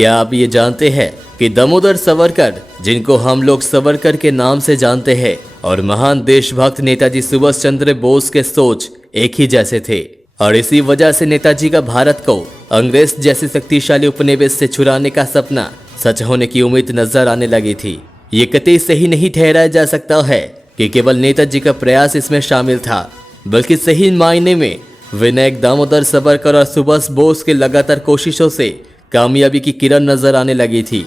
क्या आप ये जानते हैं कि दामोदर सावरकर, जिनको हम लोग सावरकर के नाम से जानते हैं, और महान देशभक्त नेताजी सुभाष चंद्र बोस के सोच एक ही जैसे थे, और इसी वजह से नेताजी का भारत को अंग्रेज जैसे शक्तिशाली उपनिवेश से छुड़ाने का सपना सच होने की उम्मीद नजर आने लगी थी। ये कतई सही नहीं ठहराया जा सकता है कि केवल नेताजी का प्रयास इसमें शामिल था, बल्कि सही मायने में विनायक दामोदर सावरकर और सुभाष बोस के लगातार कोशिशों से कामयाबी की किरण नजर आने लगी थी,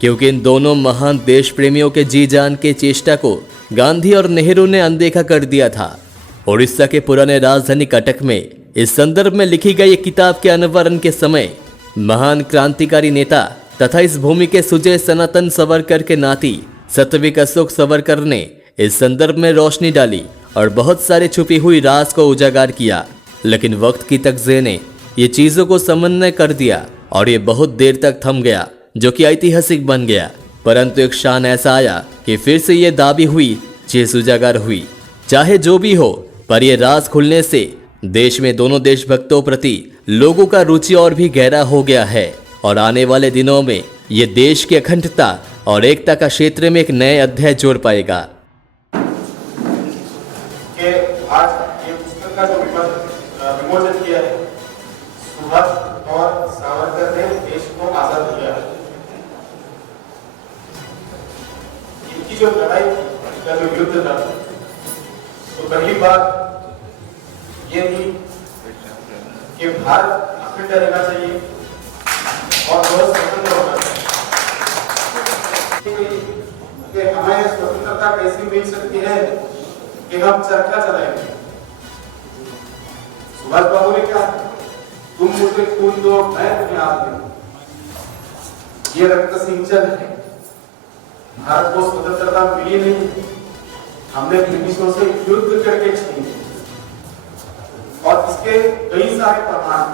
क्योंकि इन दोनों महान देश प्रेमियों के जी जान के चेष्टा को गांधी और नेहरू ने अनदेखा कर दिया था। उड़ीसा के पुराने राजधानी कटक में इस संदर्भ में लिखी गई एक किताब के अनावरण के समय महान क्रांतिकारी नेता तथा इस भूमि के सुजय सनातन सावरकर के नाती सत्यविक अशोक सावरकर ने इस संदर्भ में रोशनी डाली और बहुत सारे छुपी हुई राज को उजागर किया। लेकिन वक्त की तकज़े ने ये चीजों को समन्वय कर दिया और ये बहुत देर तक थम गया, जो कि ऐतिहासिक बन गया। परंतु एक क्षण ऐसा आया कि फिर से ये दाबी हुई चीज उजागर हुई। चाहे जो भी हो, पर ये राज खुलने से देश में दोनों देशभक्तों प्रति लोगों का रुचि और भी गहरा हो गया है, और आने वाले दिनों में ये देश की अखंडता और एकता का क्षेत्र में एक नए अध्याय जोड़ पाएगा। आज ये पुस्तक का जो विमोचन किया है, सुभाष और सावरकर ने देश को आजाद किया है। इनकी जो लड़ाई थी, का जो युद्ध था, तो पहली बात ये थी कि भारत अखंड रहना चाहिए और वह स्वतंत्र होना चाहिए। कि हमें स्वतंत्रता कैसी मिल सकती है कि हम चरखा चलाएंगे। सुभाष बाबू ने कहा, तुम मुझे खून दो, मैं तुम्हें आग दूं। ये रक्त सिंचन है। भारत को स्वतंत्रता मिली नहीं, हमने ब्रिटिशों से युद्ध करके छीनी, और इसके कई सारे प्रमाण।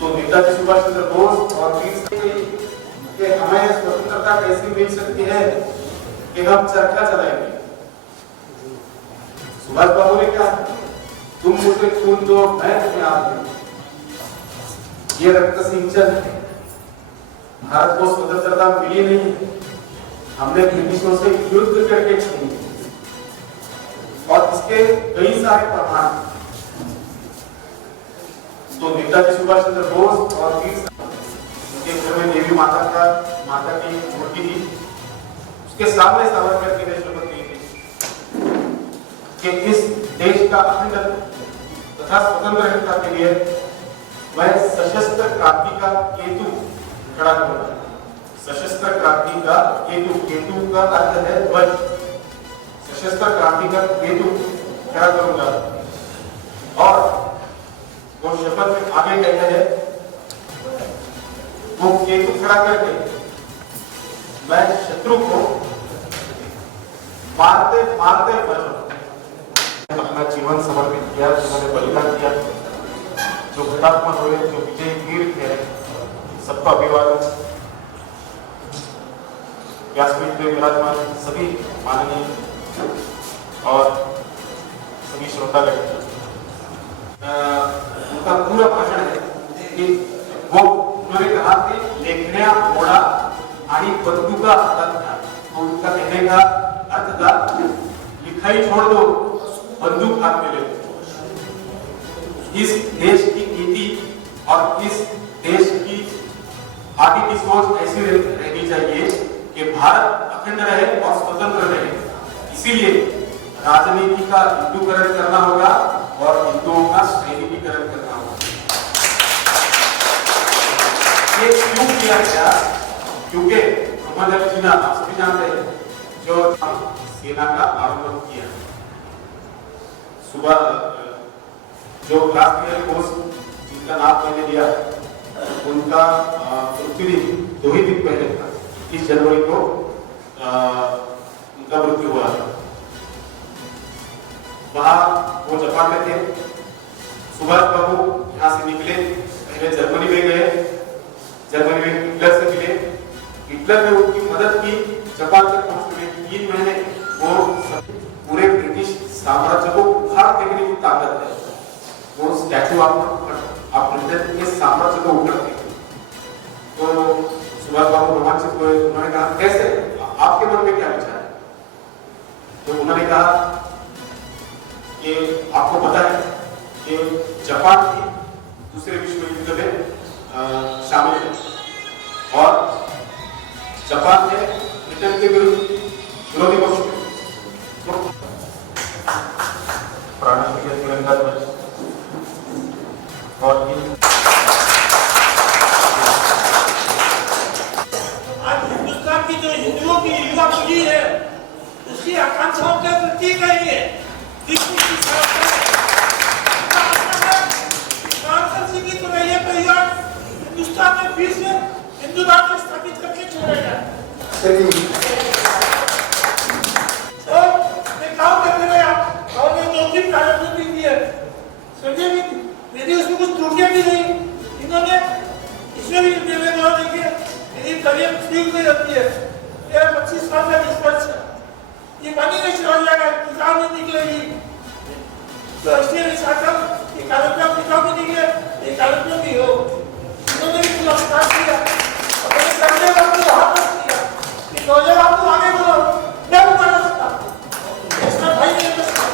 तो नेताजी सुभाष चंद्र बोस और कि हमें स्वतंत्रता कैसी मिल सकती है कि हम चरखा चलाएंगे। सुभाष बाबू ने कहा, तुम मुझे खून दो, मैं तुम्हें आग दूं। ये रक्त सिंचन है। भारत को स्वतंत्रता मिली नहीं, हमने ब्रिटिशों से युद्ध करके छीनी, और इसके कई सारे प्रमाण। तो नेताजी सुभाष चंद्र बोस और उनके घर में देवी माता की मूर्ति थी, उसके सामने सावरकर की देशभक्ति थी कि इस देश का अखंडत्व तथा स्वतंत्रता के लिए मैं सशस्त्र क्रांति का केतु खड़ा करूंगा। सशस्त्र क्रांति का केतु, केतु का अर्थ है ध्वज। सशस्त्र क्रांति का केतु खड़ा करूंगा। और वो शपथ में आगे कहते हैं, वो केतु खड़ा करके मैं शत्रु को मारते मारते बचूं। अपना जीवन समर्पित किया, जिन्होंने बलिदान किया, जो हुतात्मा हुए, जो विजयी वीर थे, सबका अभिवादन। व्यासपीठ पे विराजमान सभी माननीय और सभी श्रोतागण, उनका पूरा भाषण है कि वो उन्होंने कहा कि लेखण्या घोड़ा आणि बंदूका हातात घ्या। तो उनका कहने का अर्थ था, लिखाई छोड़ दो, बंदूक हाथ में ले लो। इस देश की नीति और इस देश की आगे की सोच ऐसी रहनी चाहिए कि भारत अखंड रहे और स्वतंत्र रहे। इसीलिए राजनीति का हिंदूकरण करना होगा और हिंदुओं का सैनिकीकरण करना होगा। ये क्यों किया गया? क्योंकि मोहम्मद अली जिन्ना, आप सभी जानते हैं, जो सेना का आरंभ किया। सुबह जो राष्ट्रीय कोष जिनका नाम मैंने लिया, उनका मृत्यु दिन 2 ही दिन पहले था, 30 जनवरी को उनका मृत्यु हुआ। वहां वो जापान में थे। सुभाष बाबू यहाँ से निकले, पहले जर्मनी में गए, जर्मनी में हिटलर से मिले। हिटलर ने उनकी मदद की जापान तक पहुंचने में। 3 महीने वो पूरे ब्रिटिश साम्राज्य को उखाड़ फेंकने की ताकत है। वो स्टैचू आप के साम्राज्य को उखड़ते, तो सुभाष बाबू रोमांचित हुए। उन्होंने कहा कैसे, आपके मन में क्या विचार है? तो उन्होंने कहा कि आपको पता है कि जापान भी दूसरे विश्व युद्ध में शामिल है और जापान ने ब्रिटेन के विरुद्ध विरोधी पक्ष में तो प्राणा तिरंगा और आज हिंदुस्तान की जो हिंदुओं की युवा पीढ़ी है उसकी आकांक्षाओं का प्रतीक है ये। हिंदुस्तान में फिर से हिंदू राष्ट्र स्थापित करके छोड़ेगा। और मैं काम करने गया और मैं 2-3 कार्यक्रम भी किए, समझे भी मेरी उसमें कुछ त्रुटियां भी नहीं। इन्होंने इसमें भी मेरे द्वारा देखिए मेरी तबीयत ठीक नहीं रहती है। मेरा 25 साल का डिस्पर्स है, ये पानी नहीं चला जाएगा, निकाल नहीं निकलेगी। तो इसलिए मैं चाहता हूँ कि कार्यक्रम निकाल भी निकले, ये कार्यक्रम भी हो। उन्होंने भी पूरा साथ दिया और मैंने करने का पूरा हाथ रख दिया कि 2000 आपको आगे बढ़ो, मैं भी बढ़ा सकता हूँ। इसमें भाई नहीं कर सकता।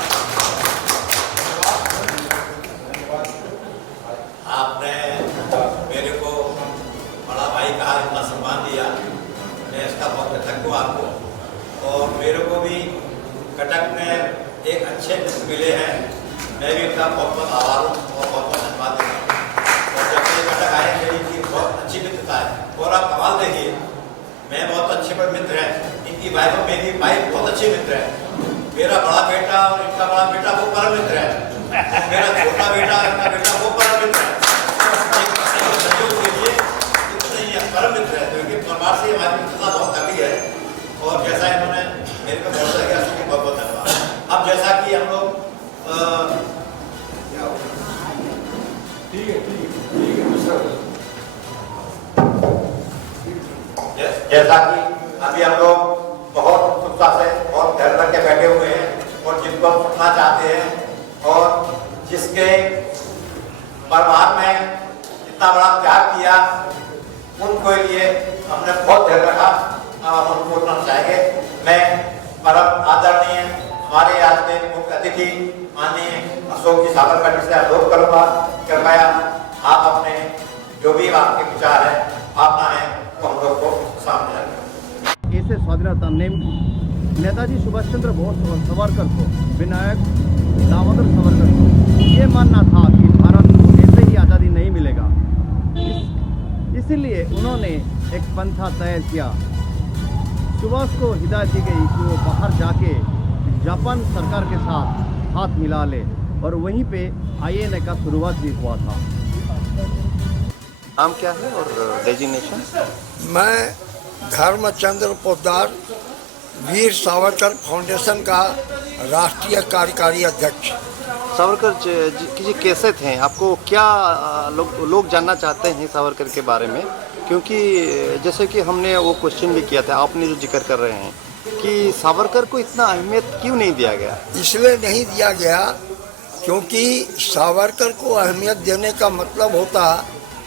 आपने मेरे को बड़ा भाई कहा, इतना सम्मान दिया, मैं इसका बहुत कृतज्ञ हूँ आपको। और मेरे को भी कटक में एक अच्छे मित्र मिले हैं, मैं भी इनका बहुत बहुत आभार हूँ और बहुत बहुत धन्यवाद देता हूँ। और जब ये कटक आए मेरी इनकी बहुत अच्छी मित्रता है। और आप कमाल देखिए, मैं बहुत अच्छे पर मित्र हैं, इनकी वाइफ और मेरी वाइफ बहुत अच्छी मित्र है। मेरा बड़ा बेटा और इनका बड़ा बेटा वो परम मित्र है, मेरा छोटा बेटा इनका बेटा वो परम मित्र है। परम मित्र है, क्योंकि परिवार से हमारी मित्रता बहुत तगड़ी है। और जैसा इन्होंने मेरे को भरोसा किया उसके बहुत बहुत धन्यवाद। अब जैसा कि हम लोग जैसा कि अभी हम लोग बहुत उत्सुकता से बहुत धैर्य रख के बैठे हुए हैं और जिनको हम सुनना चाहते हैं और जिसके परिवार में इतना बड़ा त्याग किया उनको लिए हमने बहुत धैर्य रखा। अब उनको सुनना चाहेंगे। मैं परम आदरणीय हमारे आज के मुख्य अतिथि माननीय अशोक जी सावरकर जी से अनुरोध करूंगा, कृपया आप अपने जो भी आपके विचार है भावना है तो हम लोग को सामने रखें। ऐसे स्वाधीनता नेताजी सुभाष चंद्र बोस और सावरकर को, विनायक दामोदर सावरकर को ये मानना था कि भारत ऐसे ही आज़ादी नहीं मिलेगा। इसीलिए उन्होंने एक पंथा तय किया। सुभाष को हिदायत दी गई कि वो बाहर जाके जापान सरकार के साथ हाथ मिला ले और वहीं पे INA का शुरुआत भी हुआ था। नाम क्या है और डेजिग्नेशन? मैं धर्मचंद्र पोद्दार वीर सावरकर फाउंडेशन का राष्ट्रीय कार्यकारी अध्यक्ष। सावरकर जी कैसे थे? आपको क्या लोग जानना चाहते हैं सावरकर के बारे में? क्योंकि जैसे कि हमने वो क्वेश्चन भी किया था, आपने जो जिक्र कर रहे हैं कि सावरकर को इतना अहमियत क्यों नहीं दिया गया? इसलिए नहीं दिया गया क्योंकि सावरकर को अहमियत देने का मतलब होता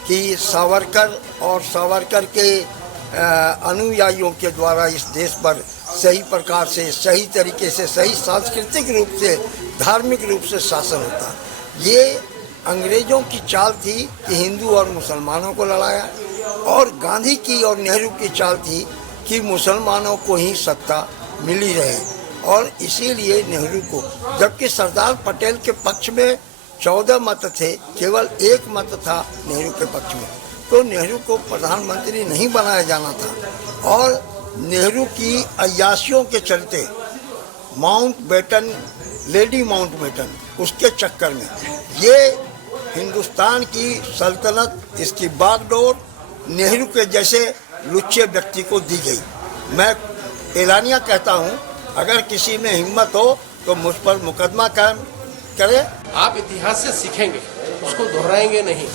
कि सावरकर और सावरकर के अनुयायियों के द्वारा इस देश पर सही प्रकार से, सही तरीके से, सही सांस्कृतिक रूप से, धार्मिक रूप से शासन होता। ये अंग्रेज़ों की चाल थी कि हिंदू और मुसलमानों को लड़ाया, और गांधी की और नेहरू की चाल थी कि मुसलमानों को ही सत्ता मिली रहे। और इसीलिए नेहरू को, जबकि सरदार पटेल के पक्ष में 14 मत थे, केवल 1 मत था नेहरू के पक्ष में, तो नेहरू को प्रधानमंत्री नहीं बनाया जाना था। और नेहरू की अय्याशियों के चलते माउंटबेटन, लेडी माउंटबेटन, उसके चक्कर में ये हिंदुस्तान की सल्तनत, इसकी बागडोर नेहरू के जैसे लुच्चे व्यक्ति को दी गई। मैं एलानिया कहता हूँ, अगर किसी में हिम्मत हो तो मुझ पर मुकदमा कायम करे। आप इतिहास से सीखेंगे, उसको दोहराएंगे नहीं।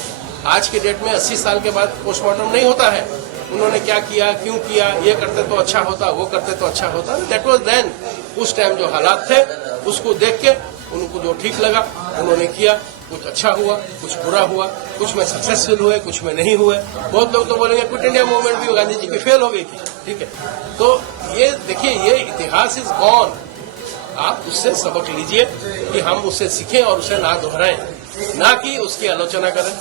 आज के डेट में 80 साल के बाद पोस्टमार्टम नहीं होता है। उन्होंने क्या किया, क्यों किया, ये करते तो अच्छा होता, वो करते तो अच्छा होता। That was then. उस टाइम जो हालात थे उसको देख के उनको जो ठीक लगा उन्होंने किया। कुछ अच्छा हुआ, कुछ बुरा हुआ, कुछ में सक्सेसफुल हुए, कुछ में नहीं हुए। बहुत लोग तो बोलेंगे क्विट इंडिया मूवमेंट भी गांधी जी की फेल हो गई थी, ठीक है। तो ये देखिए, ये इतिहास इज गॉन। आप उससे सबक लीजिए कि हम उससे सीखें और उसे ना दोहराएं, ना कि उसकी आलोचना करें,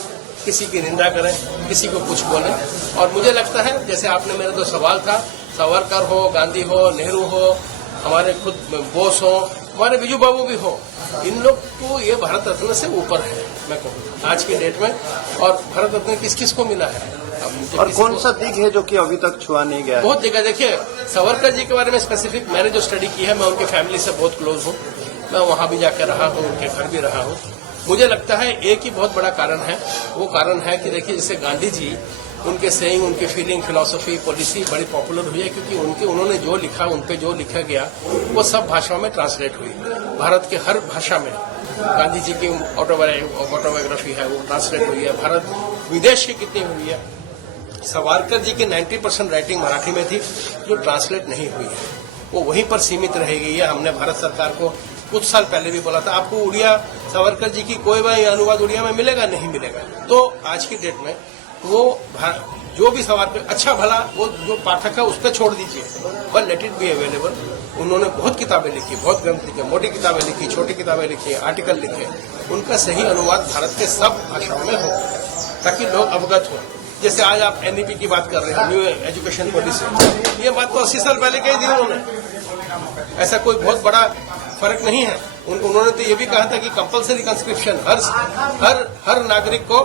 किसी की निंदा करें, किसी को कुछ बोलें। और मुझे लगता है, जैसे आपने मेरा जो सवाल था, सावरकर हो, गांधी हो, नेहरू हो, हमारे खुद बोस हो, हमारे बिजू बाबू भी हो, इन लोग को ये भारत रत्न से ऊपर है, मैं कहूँ आज के डेट में। और भारत रत्न किस किस को मिला है? और कौन सा दिग है जो कि अभी तक छुआ नहीं गया है? बहुत जगह। देखिए, सावरकर जी के बारे में स्पेसिफिक मैंने जो स्टडी की है, मैं उनके फैमिली से बहुत क्लोज हूँ, मैं वहां भी जाकर रहा हूँ, उनके घर भी रहा हूँ। मुझे लगता है एक ही बहुत बड़ा कारण है, वो कारण है कि देखिए, जैसे गांधी जी, उनके सेइंग, उनकी फीलिंग, फिलॉसफी, पॉलिसी बड़ी पॉपुलर हुई है, क्योंकि उन्होंने जो लिखा, उनपे जो लिखा गया, वो सब भाषाओं में ट्रांसलेट हुई। भारत के हर भाषा में गांधी जी की ऑटोबायोग्राफी है, वो ट्रांसलेट हुई है। भारत विदेश की कितनी हुई है। सावरकर जी की 90% राइटिंग मराठी में थी, जो ट्रांसलेट नहीं हुई है, वो वहीं पर सीमित रह गई है। हमने भारत सरकार को कुछ साल पहले भी बोला था, आपको उड़िया, सावरकर जी की कोई भी अनुवाद उड़िया में मिलेगा, नहीं मिलेगा। तो आज की डेट में वो जो भी सावरकर, अच्छा भला वो जो पाठक है उस पर छोड़ दीजिए, पर लेट इट बी अवेलेबल। उन्होंने बहुत किताबें लिखी, बहुत ग्रंथ लिखे, मोटी किताबें लिखी, छोटी किताबें लिखी, आर्टिकल लिखे, उनका सही अनुवाद भारत के सब भाषाओं में हो, ताकि लोग अवगत हो। जैसे आज आप एनईपी की बात कर रहे हैं, न्यू एजुकेशन पॉलिसी, ये बात तो 80 साल पहले कही थी उन्होंने। ऐसा कोई बहुत बड़ा फर्क नहीं है। उन्होंने तो ये भी कहा था कि कंपलसरी कंस्क्रिप्शन, हर नागरिक को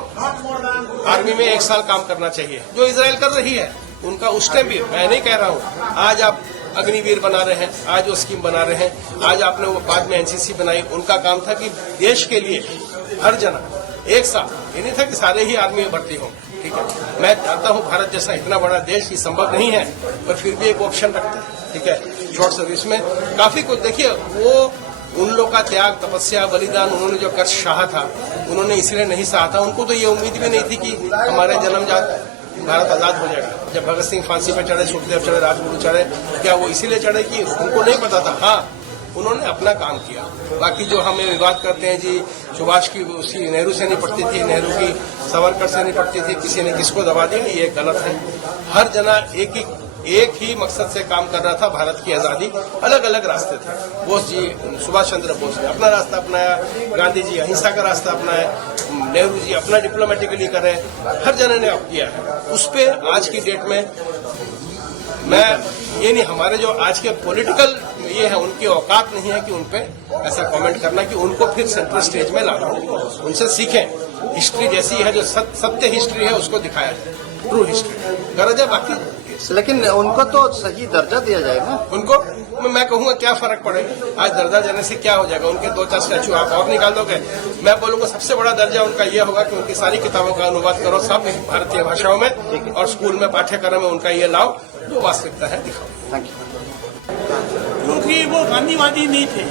आर्मी में 1 साल काम करना चाहिए, जो इजराइल कर रही है। उनका उस टाइम भी, मैं नहीं कह रहा हूँ, आज आप अग्निवीर बना रहे हैं, आज वो स्कीम बना रहे हैं, आज आपने वो बाद में एनसीसी बनाई। उनका काम था कि देश के लिए हर जना 1 साल, ये नहीं था कि सारे ही आर्मी में भर्ती हों, ठीक है। मैं जानता हूँ भारत जैसा इतना बड़ा देश ये संभव नहीं है, पर फिर भी एक ऑप्शन रखते हैं, ठीक है। शॉर्ट सर्विस में काफी कुछ, देखिए, वो उन लोग का त्याग, तपस्या, बलिदान, उन्होंने जो कष्ट सहा था, उन्होंने इसलिए नहीं सहा था। उनको तो ये उम्मीद भी नहीं थी कि हमारे जन्मजात भारत आजाद हो जाएगा। जब भगत सिंह फांसी पे चढ़े, सुखदेव चढ़े, राजगुरु चढ़े, क्या वो इसीलिए चढ़े कि उनको नहीं पता था? हाँ, उन्होंने अपना काम किया। बाकी जो हमें विवाद करते हैं जी, सुभाष की उसकी नेहरू से नहीं पड़ती थी, नेहरू की सावरकर से नहीं पड़ती थी, किसी ने किसको दबा दिया, ये गलत है। हर जना एक ही मकसद से काम कर रहा था, भारत की आजादी। अलग अलग रास्ते थे। बोस जी, सुभाष चंद्र बोस ने अपना रास्ता अपनाया, गांधी जी अहिंसा का रास्ता अपनाया, नेहरू जी अपना डिप्लोमेटिकली कर रहे हैं, हर जने ने अब किया है। उस पे आज की डेट में मैं ये नहीं, हमारे जो आज के पॉलिटिकल ये है, उनकी औकात नहीं है कि उन पे ऐसा कमेंट करना कि उनको फिर सेंट्रल स्टेज में लाना। उनसे सीखें, हिस्ट्री जैसी है, जो सत्य हिस्ट्री है उसको दिखाया जाए, ट्रू हिस्ट्री गरज है। बाकी लेकिन उनको तो सही दर्जा दिया जाए ना। उनको मैं कहूंगा क्या फर्क पड़ेगा, आज दर्जा देने से क्या हो जाएगा? उनके 2-4 स्टैचू आप और निकाल दोगे। मैं बोलूंगा सबसे बड़ा दर्जा उनका ये होगा कि उनकी सारी किताबों का अनुवाद करो, सब भारतीय भाषाओं में, और स्कूल में पाठ्यक्रम में उनका ये लाओ, जो वास्तविकता है दिखाओ। Thank you. क्योंकि वो गांधीवादी नहीं थे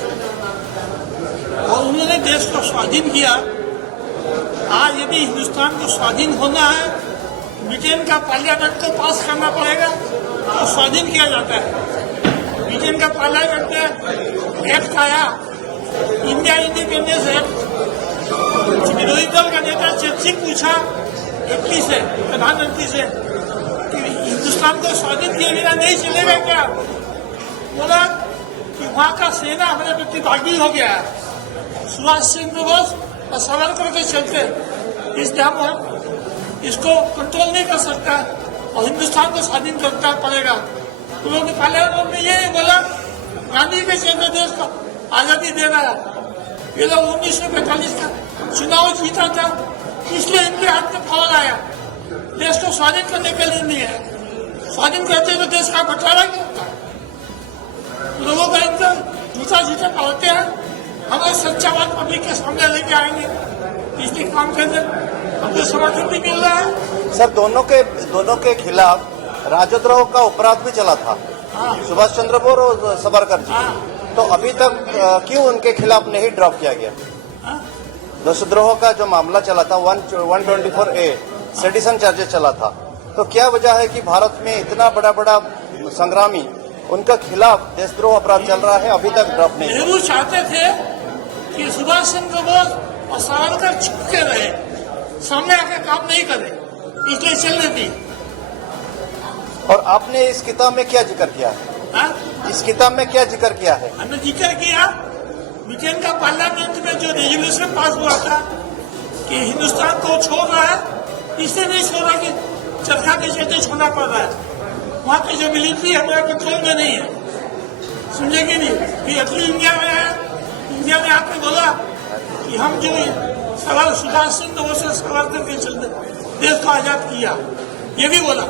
और उन्होंने देश को स्वाधीन किया। आज यदि हिंदुस्तान को स्वाधीन होना है, ब्रिटेन का पार्लियामेंट को पास करना पड़ेगा, तो स्वाधीन किया जाता है। ब्रिटेन का पार्लियामेंट में एक्ट आया, इंडिया इंडिपेंडेंस एक्ट। विरोधी दल का नेता चेत पूछा एमपी से, प्रधानमंत्री से, कि हिंदुस्तान को स्वाधीन किए बिना नहीं चलेगा क्या? बोला कि वहां का सेना हमारे प्रति बागी हो गया है, सुभाष चंद्र बोस और सावरकर के चलते, इसलिए हम इसको कंट्रोल नहीं कर सकता और हिंदुस्तान को स्वाधीन करना पड़ेगा। तो लोगों ने पार्लियामेंट में ये बोला, गांधी के चलते देश को आजादी दे रहा है। ये लोग 1945 का चुनाव जीता था, इसलिए इनके हाथ में पावर आया। देश को स्वाधीन करने के लिए नहीं है, स्वाधीन करते तो देश का बंटवारा क्यों होता? लोगों का इनका जूता जीता पाते हैं। हम लोग सच्चा बात पब्लिक के सामने लेके आएंगे, इसलिए काम करते हमको समर्थन भी मिल रहा है। सर, दोनों के खिलाफ राजद्रोह का अपराध भी चला था, सुभाष चंद्र बोस और सावरकर जी। तो अभी तक क्यों उनके खिलाफ नहीं ड्रॉप किया गया? देशद्रोह का जो मामला चला था, 124A सेडिशन चार्जेस चला था, तो क्या वजह है कि भारत में इतना बड़ा संग्रामी, उनका खिलाफ देशद्रोह अपराध चल रहा है, अभी तक ड्रॉप नहीं? नेहरू चाहते थे कि सुभाष चंद्र बोस और सावरकर छुप के रहे, सामने आकर काम नहीं करे, इसलिए चलने दी। और आपने इस किताब में क्या जिक्र किया है? हाँ? इस किताब में क्या जिक्र किया है? हमने जिक्र किया ब्रिटेन का पार्लियामेंट में जो रेजोल्यूशन पास हुआ था कि हिंदुस्तान को छोड़ रहा है, इसलिए नहीं छोड़ रहा कि चरखा के चलते छोड़ना पड़ रहा है। वहाँ की जो मिलिट्री हमारे कंट्रोल में नहीं है, समझे कि नहीं? कि अगली इंडिया में है, इंडिया ने आपने बोला कि हम जो सवाल सुभाष चंद्र बोस से सवाल करके चलते देश को आजाद किया, ये भी बोला।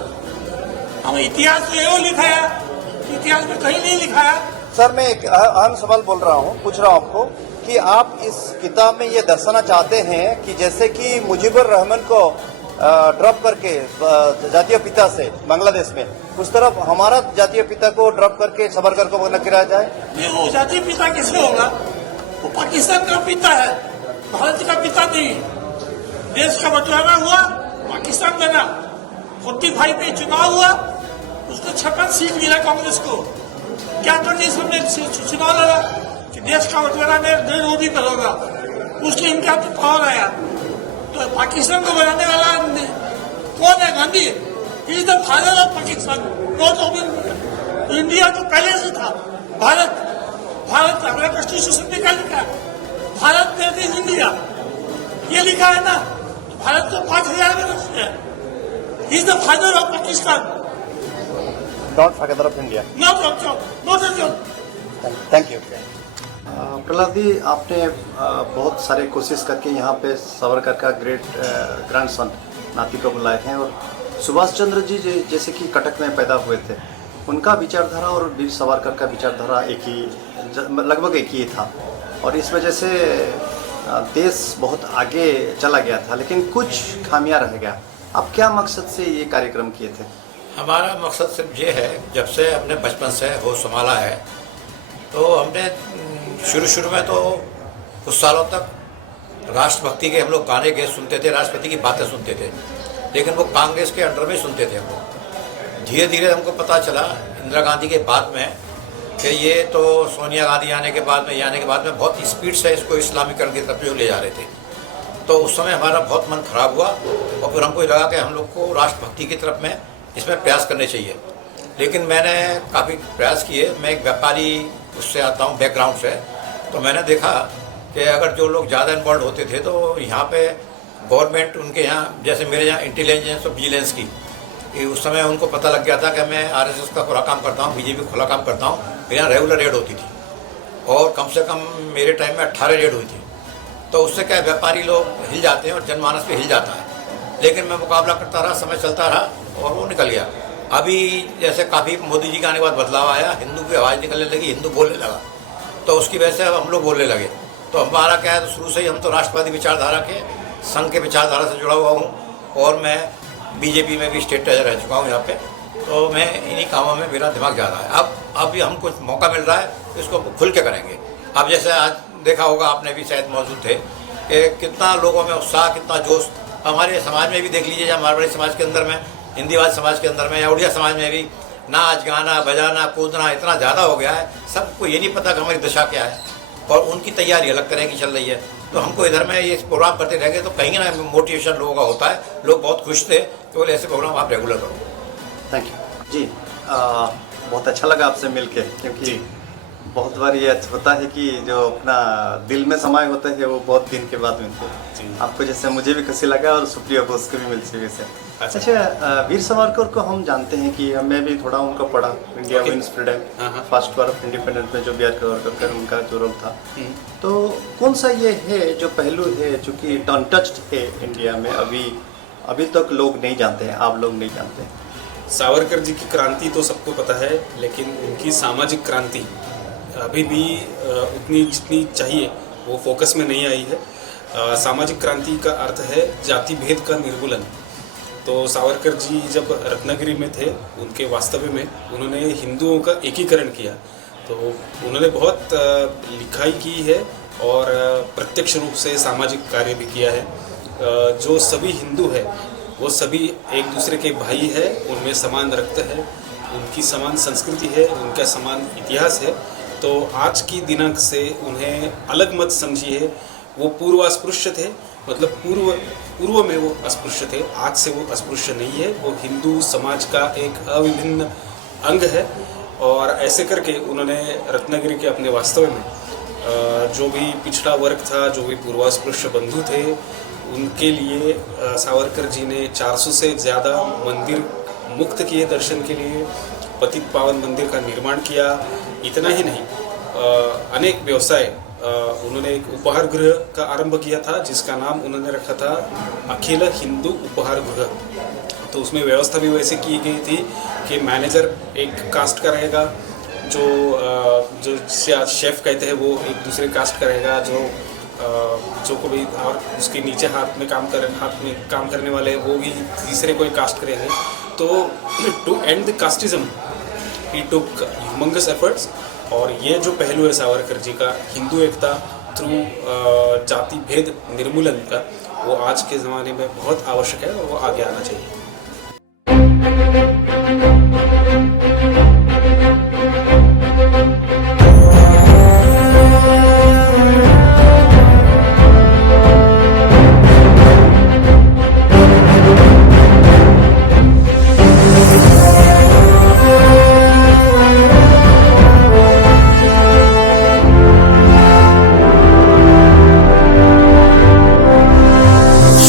हम इतिहास तो ये लिखा है, इतिहास में कहीं नहीं लिखा है। सर, मैं एक अहम सवाल पूछ रहा हूँ आपको कि आप इस किताब में ये दर्शाना चाहते हैं कि जैसे कि मुजीबुर रहमान को ड्रॉप करके जातीय पिता से बांग्लादेश में, उस तरफ हमारा जातीय पिता को ड्रॉप करके सावरकर को न गिराया जाए? नहीं, वो जातीय पिता कैसे होगा? वो पाकिस्तान का पिता है, भारत का पिता नहीं। देश का बंटवारा हुआ, पाकिस्तान बना, 45 में चुनाव हुआ, उसको 56 सीट मिला कांग्रेस को। क्या कंडीशन में चुनाव लड़ा कि देश का बंटवारा नरेंद्र मोदी पर होगा, उसके इनका पावर आया। तो पाकिस्तान को बनाने वाला कौन है? Gandhi. Is the father of Pakistan, not of India. India तो पहले से था, भारत हमारा कॉन्स्टिट्यूशन में क्या लिखा है? भारत देश इज इंडिया, ये लिखा है ना। भारत तो 5000 वर्ष है। Is the father of Pakistan, not father of India. Not thank you. Prahlad ji, आपने बहुत सारे कोशिश करके यहाँ पे सावरकर का ग्रैंडसन नाती को बुलाए हैं, और सुभाष चंद्र जी जैसे कि कटक में पैदा हुए थे, उनका विचारधारा और वीर सावरकर का विचारधारा लगभग एक ही था, और इस वजह से देश बहुत आगे चला गया था, लेकिन कुछ खामियां रह गया। आप क्या मकसद से ये कार्यक्रम किए थे? हमारा मकसद सिर्फ ये है, जब से हमने बचपन से होश संभाला है तो हमने शुरू में तो कुछ सालों तक राष्ट्रभक्ति के हम लोग गाने गए सुनते थे, राष्ट्रपति की बातें सुनते थे, लेकिन वो कांग्रेस के अंडर में सुनते थे। हमको धीरे धीरे हमको पता चला इंदिरा गांधी के बाद में कि ये तो सोनिया गांधी आने के बाद में बहुत स्पीड से इसको इस्लामीकरण की तरफ ले जा रहे थे। तो उस समय हमारा बहुत मन खराब हुआ, और फिर हमको लगा कि हम लोग को राष्ट्रभक्ति की तरफ में इसमें प्रयास करने चाहिए। लेकिन मैंने काफ़ी प्रयास किए। मैं एक व्यापारी उससे आता हूँ बैकग्राउंड से, तो मैंने देखा कि अगर जो लोग ज़्यादा इन्वॉल्व होते थे तो यहाँ पे गवर्नमेंट उनके यहाँ, जैसे मेरे यहाँ इंटेलिजेंस और विजिलेंस की, कि उस समय उनको पता लग गया था कि मैं आरएसएस का खुला काम करता हूँ, बीजेपी खुला काम करता हूँ। मेरे यहाँ रेगुलर रेड होती थी, और कम से कम मेरे टाइम में 18 रेड हुई थी। तो उससे क्या व्यापारी लोग हिल जाते हैं और जनमानस भी हिल जाता है। लेकिन मैं मुकाबला करता रहा, समय चलता रहा, और वो निकल गया। अभी जैसे काफ़ी मोदी जी के आने के बाद बदलाव आया, हिंदू की आवाज़ निकलने लगी, हिंदू बोलने लगा, तो उसकी वजह से अब हम लोग बोलने लगे। तो हमारा क्या है, तो शुरू से ही हम तो राष्ट्रवादी विचारधारा के, संघ के विचारधारा से जुड़ा हुआ हूँ, और मैं बीजेपी में भी स्टेट ट्रेजर रह चुका हूँ यहाँ पे। तो मैं इन्हीं कामों में मेरा दिमाग ज़्यादा है। अब भी हमको मौका मिल रहा है, इसको खुल के करेंगे। अब जैसे आज देखा होगा, आपने भी शायद मौजूद थे, कि कितना लोगों में उत्साह, कितना जोश। हमारे समाज में भी देख लीजिए, मारवाड़ी समाज के अंदर में, हिंदीवाद समाज के अंदर में, या उड़िया समाज में भी नाच गाना बजाना कूदना इतना ज़्यादा हो गया है, सबको ये नहीं पता कि हमारी दशा क्या है, और उनकी तैयारी अलग तरह की चल रही है। तो हमको इधर में ये प्रोग्राम करते रह गए, तो कहीं ना मोटिवेशन लोगों का होता है। लोग बहुत खुश थे, तो बोले ऐसे प्रोग्राम आप रेगुलर करो। थैंक यू जी। बहुत अच्छा लगा आपसे मिलके, क्योंकि बहुत बार ये होता है कि जो अपना दिल में समाये होते हैं वो बहुत दिन के बाद मिलते हैं। आपको जैसे मुझे भी खुशी लगा, और सुप्रिया बोस को भी मिलती है वैसे। अच्छा, वीर सावरकर को हम जानते हैं कि मैं भी थोड़ा उनको पढ़ा, India wins freedom, first war of independence में जो वीर सावरकर उनका जो रोल था। तो कौन सा ये है जो पहलू है जो कि अनटच्ड है इंडिया में, अभी तक लोग नहीं जानते हैं, आप लोग नहीं जानते हैं? सावरकर जी की क्रांति तो सबको पता है, लेकिन उनकी सामाजिक क्रांति अभी भी उतनी जितनी चाहिए वो फोकस में नहीं आई है। सामाजिक क्रांति का अर्थ है जाति भेद का निर्मूलन। तो सावरकर जी जब रत्नागिरी में थे, उनके वास्तव्य में उन्होंने हिंदुओं का एकीकरण किया। तो उन्होंने बहुत लिखाई की है, और प्रत्यक्ष रूप से सामाजिक कार्य भी किया है। जो सभी हिंदू है वो सभी एक दूसरे के भाई है, उनमें समान रक्त है, उनकी समान संस्कृति है, उनका समान इतिहास है। तो आज की दिनांक से उन्हें अलग मत समझिए, वो पूर्व अस्पृश्य थे, मतलब पूर्व में वो अस्पृश्य थे, आज से वो अस्पृश्य नहीं है, वो हिंदू समाज का एक अभिन्न अंग है। और ऐसे करके उन्होंने रत्नागिरी के अपने वास्तव में जो भी पिछड़ा वर्ग था, जो भी पूर्वास्पृश्य बंधु थे, उनके लिए सावरकर जी ने 400 से ज़्यादा मंदिर मुक्त किए दर्शन के लिए, पतित पावन मंदिर का निर्माण किया। इतना ही नहीं, अनेक व्यवसाय, उन्होंने एक उपहार गृह का आरंभ किया था जिसका नाम उन्होंने रखा था अखिल हिंदू उपहार गृह। तो उसमें व्यवस्था भी वैसे की गई थी कि मैनेजर एक कास्ट का रहेगा, जो शेफ कहते हैं वो एक दूसरे कास्ट का रहेगा, जो को भी, और उसके नीचे हाथ में काम करने वाले वो भी तीसरे कोई कास्ट के रहेंगे। तो to end the casteism he took humongous efforts. और ये जो पहलू है सावरकर जी का, हिंदू एकता थ्रू जाति भेद निर्मूलन का, वो आज के ज़माने में बहुत आवश्यक है और वो आगे आना चाहिए।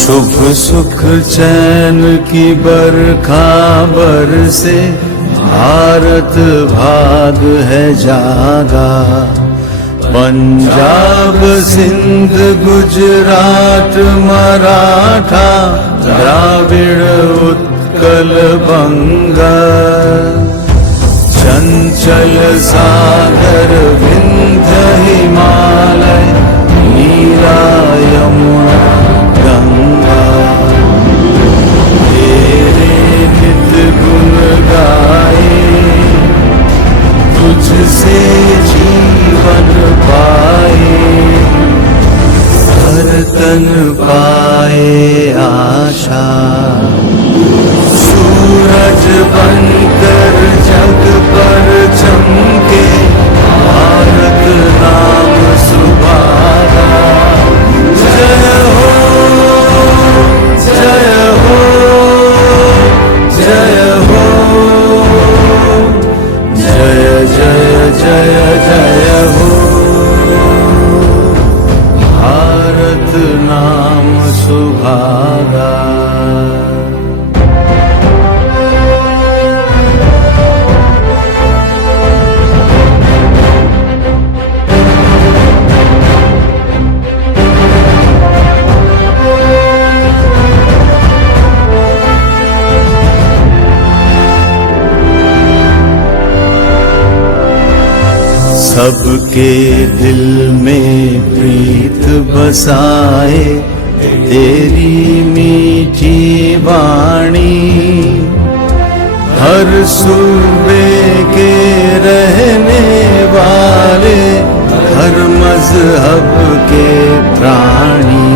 शुभ सुख चैन की बरखा बरसे, भारत भाग है जागा। पंजाब सिंध गुजरात मराठा, द्राविड़ उत्कल बंगा। चंचल सागर विंध्य हिमालय, नीला यमुना गंगा। तेरे नित गुण गाए, तुझसे जीवन पाए। हर तन पाए आशा, सूरज बनकर जग पर चमके। भारत नाम सुभागा, जय हो जय हो जय हो, जय जय जय जय हो। भारत नाम सुभागा। सबके दिल में प्रीत बसाए, तेरी मीठी वाणी। हर सूबे के रहने वाले, हर मजहब के प्राणी।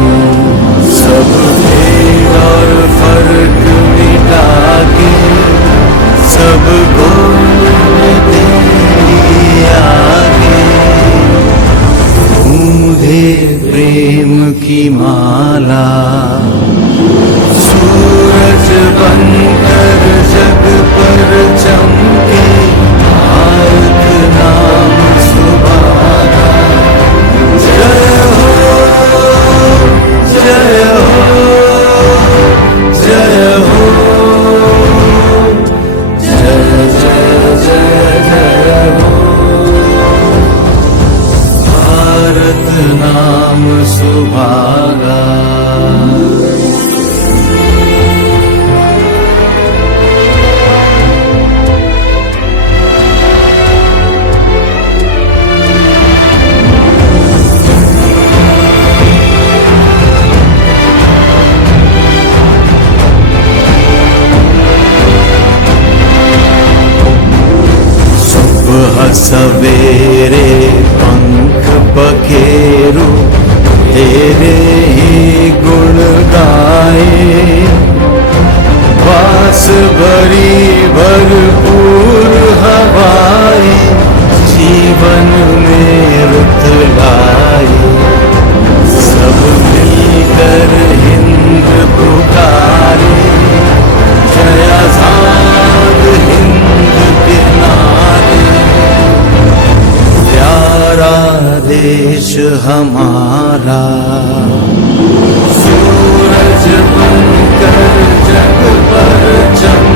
सब भेद और फर्क मिटा के, सबको ढूंढे प्रेम की माला। सूरज बनकर जग पर चमके, भारत नाम सुभागा। जय हो जय हो जय हो, जय जय जय जय हो। भारत नाम सुभागा। सुबह सवेरे पंख पखेरू, तेरे ही गुण गाए। वास भरी भरपूर हवाएं, जीवन में रुत लाए। सब मिलकर हिंद पुकारे, जय आजाद हिंद के नारे। प्यारा देश हमारा, सूरज बनकर जग पर चमके।